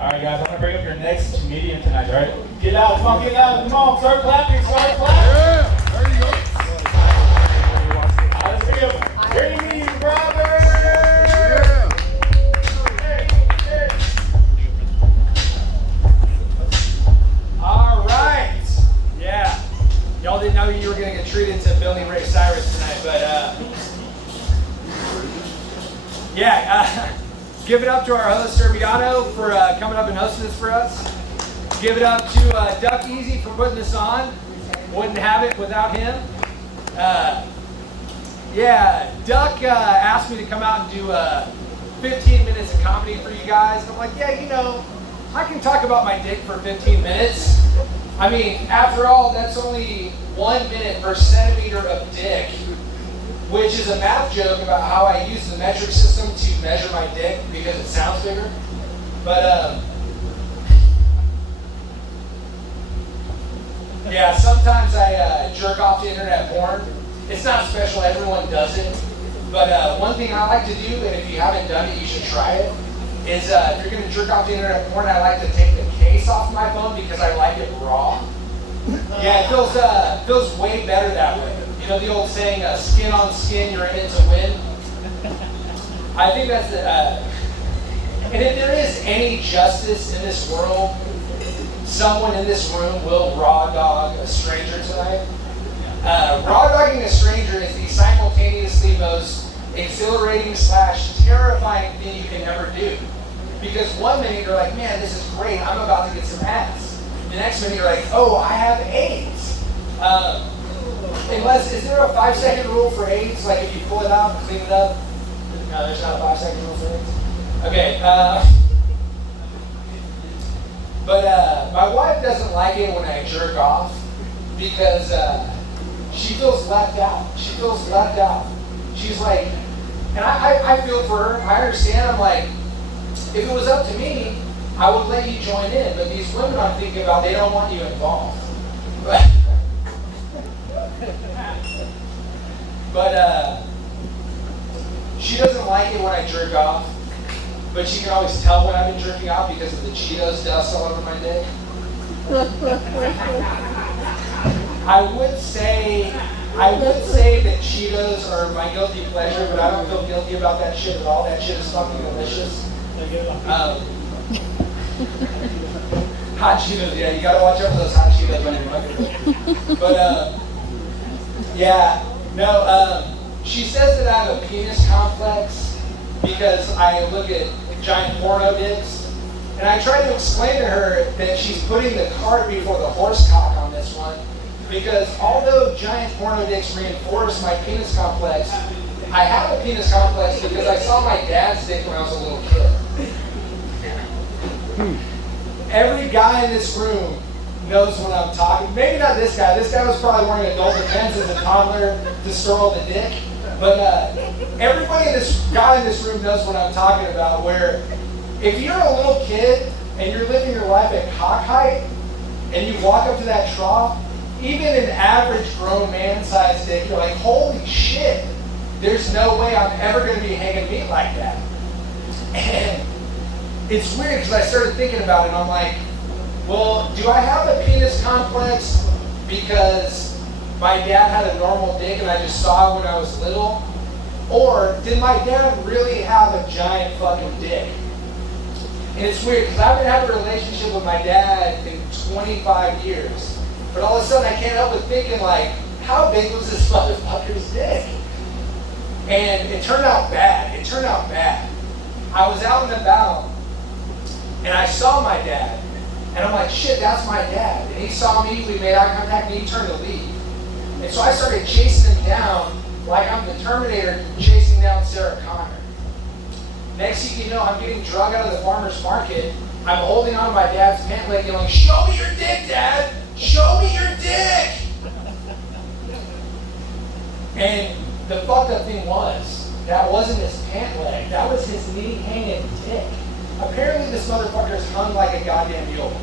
All right, guys, I'm going to bring up your next comedian tonight, all right? Get out, come on, get out. Come on, start clapping, start clapping. Yeah, there you go. Let's bring up Jamie Roberts. All right. Yeah. Y'all didn't know you were going to get treated to Billy Ray Cyrus tonight, but give it up to our host, Serbiano, for coming up and hosting this for us. Give it up to Duck Easy for putting this on. Wouldn't have it without him. Duck asked me to come out and do 15 minutes of comedy for you guys. I'm like, yeah, you know, I can talk about my dick for 15 minutes. I mean, after all, that's only 1 minute per centimeter of dick, which is a math joke about how I use the metric system to measure my dick because it sounds bigger. But, sometimes I jerk off to internet porn. It's not special, everyone does it. But one thing I like to do, and if you haven't done it, you should try it, is if you're going to jerk off to internet porn, I like to take the case off my phone because I like it raw. Yeah, it feels way better that way. You know the old saying, skin on skin, you're in it to win? I think that's and if there is any justice in this world, someone in this room will raw dog a stranger tonight. Raw dogging a stranger is the simultaneously most exhilarating / terrifying thing you can ever do. Because 1 minute you're like, man, this is great, I'm about to get some ass. The next minute you're like, oh, I have AIDS. Is there a 5-second rule for AIDS? Like if you pull it out and clean it up? No, there's not a 5-second rule for AIDS. Okay. But my wife doesn't like it when I jerk off because she feels left out. She feels left out. She's like, and I feel for her. I understand. I'm like, if it was up to me, I would let you join in. But these women I'm thinking about, they don't want you involved. But she doesn't like it when I jerk off. But she can always tell when I've been jerking off because of the Cheetos dust all over my dick. I would say that Cheetos are my guilty pleasure, but I don't feel guilty about that shit at all. That shit is fucking delicious. Hot Cheetos, yeah, you gotta watch out for those hot Cheetos when you're hungry. But she says that I have a penis complex because I look at giant porno dicks. And I try to explain to her that she's putting the cart before the horse cock on this one. Because although giant porno dicks reinforce my penis complex, I have a penis complex because I saw my dad's dick when I was a little kid. Every guy in this room knows what I'm talking. Maybe not this guy. This guy was probably wearing adult pants as a toddler to stroll the dick. But everybody in this room knows what I'm talking about, where if you're a little kid and you're living your life at cock height and you walk up to that trough, even an average grown man-sized dick, you're like, holy shit, there's no way I'm ever going to be hanging meat like that. And it's weird because I started thinking about it and I'm like, well, do I have a penis complex because my dad had a normal dick and I just saw it when I was little? Or did my dad really have a giant fucking dick? And it's weird because I've been having a relationship with my dad in 25 years. But all of a sudden I can't help but thinking like, how big was this motherfucker's dick? And it turned out bad. It turned out bad. I was out and about and I saw my dad. And I'm like, shit, that's my dad. And he saw me, we made eye contact, and he turned to leave. And so I started chasing him down like I'm the Terminator chasing down Sarah Connor. Next thing you know, I'm getting drug out of the farmer's market. I'm holding on to my dad's pant leg and I'm like, show me your dick, Dad! Show me your dick! And the fucked up thing was, that wasn't his pant leg, that was his knee hanging dick. Apparently this motherfucker's hung like a goddamn mule.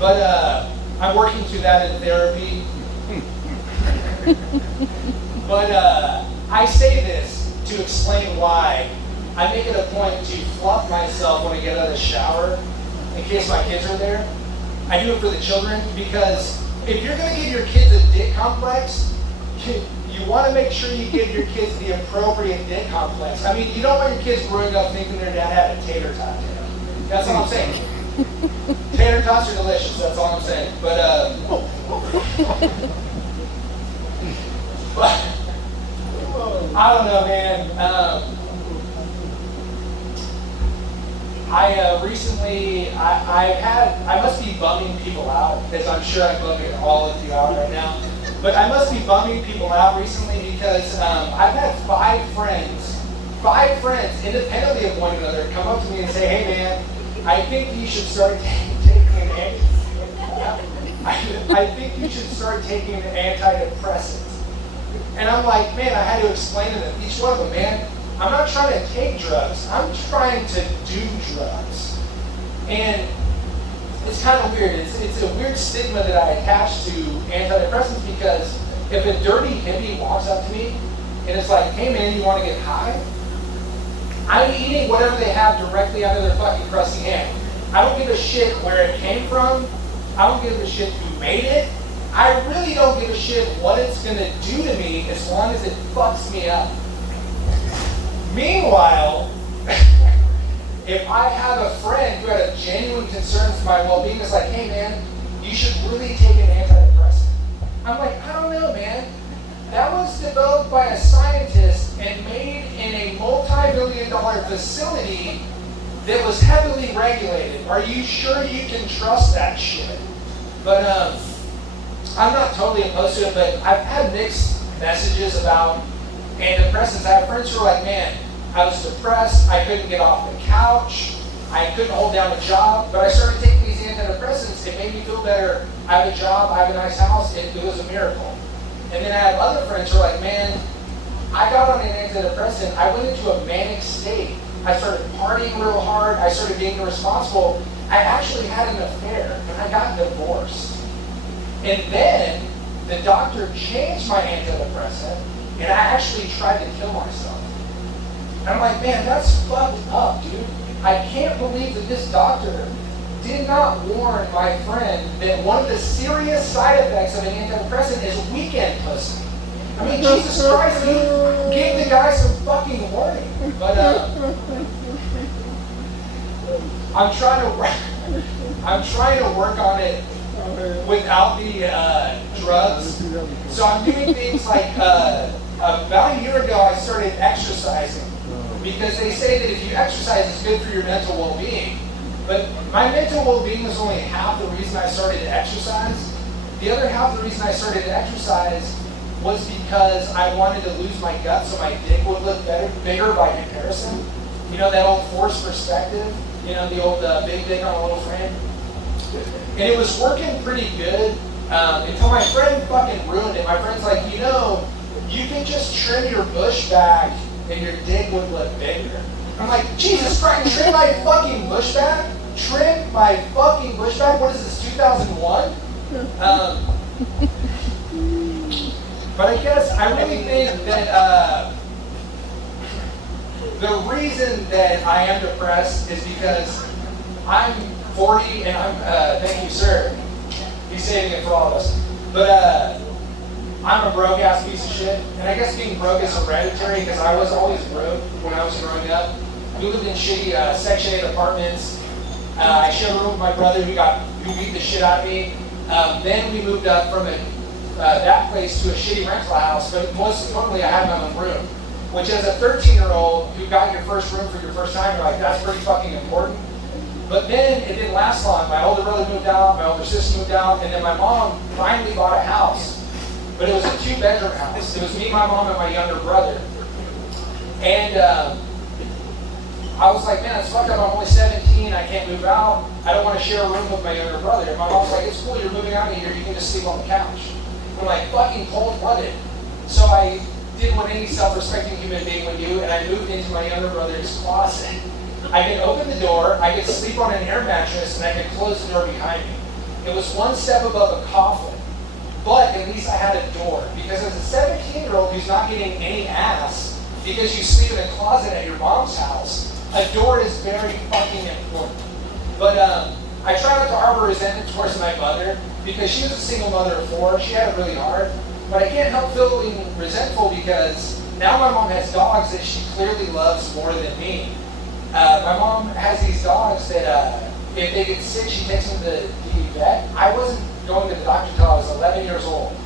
But I'm working through that in therapy. But I say this to explain why I make it a point to fluff myself when I get out of the shower in case my kids are there. I do it for the children because if you're going to give your kids a dick complex, you want to make sure you give your kids the appropriate dick complex. I mean, you don't want your kids growing up thinking their dad had a tater tot. That's all I'm saying. Tater tots are delicious, that's all I'm saying. But I don't know, man. I must be bumming people out, as I'm sure I'm bumming all of you out right now. But I must be bumming people out recently because I've had five friends, independently of one another, come up to me and say, hey man, I think you should start taking an antidepressant. And I'm like, man, I had to explain to them, each one of them, man, I'm not trying to take drugs, I'm trying to do drugs. And it's kind of weird. It's a weird stigma that I attach to antidepressants because if a dirty hippie walks up to me and it's like, hey man, you want to get high? I'm eating whatever they have directly out of their fucking crusty hand. I don't give a shit where it came from. I don't give a shit who made it. I really don't give a shit what it's going to do to me as long as it fucks me up. Meanwhile, if I have a friend who had a genuine concern for my well-being, it's like, hey man, you should really take an antidepressant. I'm like, I don't know, man. That was developed by a scientist and made in a multi-million-dollar facility that was heavily regulated. Are you sure you can trust that shit? But I'm not totally opposed to it, but I've had mixed messages about antidepressants. I have friends who are like, man, I was depressed, I couldn't get off the couch, I couldn't hold down a job, but I started taking these antidepressants, it made me feel better. I have a job, I have a nice house, it was a miracle. And then I have other friends who are like, man, I got on an antidepressant, I went into a manic state. I started partying real hard, I started being irresponsible. I actually had an affair, and I got divorced. And then the doctor changed my antidepressant, and I actually tried to kill myself. And I'm like, man, that's fucked up, dude. I can't believe that this doctor did not warn my friend that one of the serious side effects of an antidepressant is weekend pussy. I mean, Jesus Christ, he gave the guy some fucking warning. But I'm trying to work on it without the drugs. So I'm doing things like about a year ago I started exercising because they say that if you exercise it's good for your mental well-being. But my mental well-being was only half the reason I started to exercise. The other half the reason I started to exercise was because I wanted to lose my gut so my dick would look bigger by comparison. You know, that old forced perspective? You know, the old big dick on a little frame? And it was working pretty good until my friend fucking ruined it. My friend's like, you know, you can just trim your bush back and your dick would look bigger. I'm like, Jesus Christ, trim my fucking bush back? Trim my fucking bush back? What is this, 2001? But I guess I really think that the reason that I am depressed is because I'm 40 and I'm, thank you sir, he's saving it for all of us. But I'm a broke ass piece of shit. And I guess being broke is hereditary because I was always broke when I was growing up. We lived in shitty Section 8 apartments. I shared a room with my brother who beat the shit out of me. Then we moved up from that place to a shitty rental house, but most importantly I had my own room. Which as a 13-year-old who got your first room for your first time, you're like, that's pretty fucking important. But then it didn't last long. My older brother moved out, my older sister moved out, and then my mom finally bought a house. But it was a 2-bedroom house. It was me, my mom, and my younger brother. And I was like, man, it's fucked up. I'm only 17. I can't move out. I don't want to share a room with my younger brother. And my mom's like, it's cool. You're moving out of here. You can just sleep on the couch. I'm like, fucking cold-blooded. So I did what any self-respecting human being would do, and I moved into my younger brother's closet. I could open the door, I could sleep on an air mattress, and I could close the door behind me. It was one step above a coffin, but at least I had a door. Because as a 17-year-old who's not getting any ass because you sleep in a closet at your mom's house, a door is very fucking important. But I try not to harbor resentment towards my mother because she was a single mother of 4. She had it really hard. But I can't help feeling resentful because now my mom has dogs that she clearly loves more than me. My mom has these dogs that if they get sick, she takes them to the vet. I wasn't going to the doctor until I was 11 years old.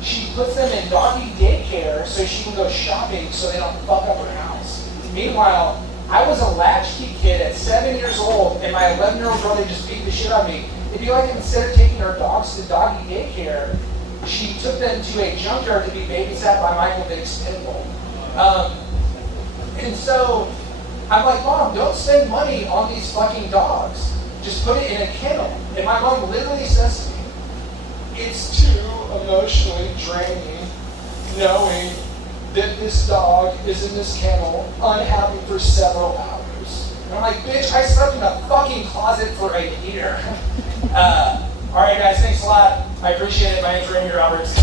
She puts them in doggy daycare so she can go shopping so they don't fuck up her house. Meanwhile, I was a latchkey kid at 7 years old, and my 11-year-old brother just beat the shit out of me. It'd be like instead of taking her dogs to doggy daycare, she took them to a junkyard to be babysat by Michael Vick's pit bull. And so I'm like, Mom, don't spend money on these fucking dogs. Just put it in a kennel. And my mom literally says to me, it's too emotionally draining knowing that this dog is in this kennel unhappy for several hours. And I'm like, bitch, I slept in a fucking closet for a year. All right, guys, thanks a lot. I appreciate it. My name's Randy Roberts.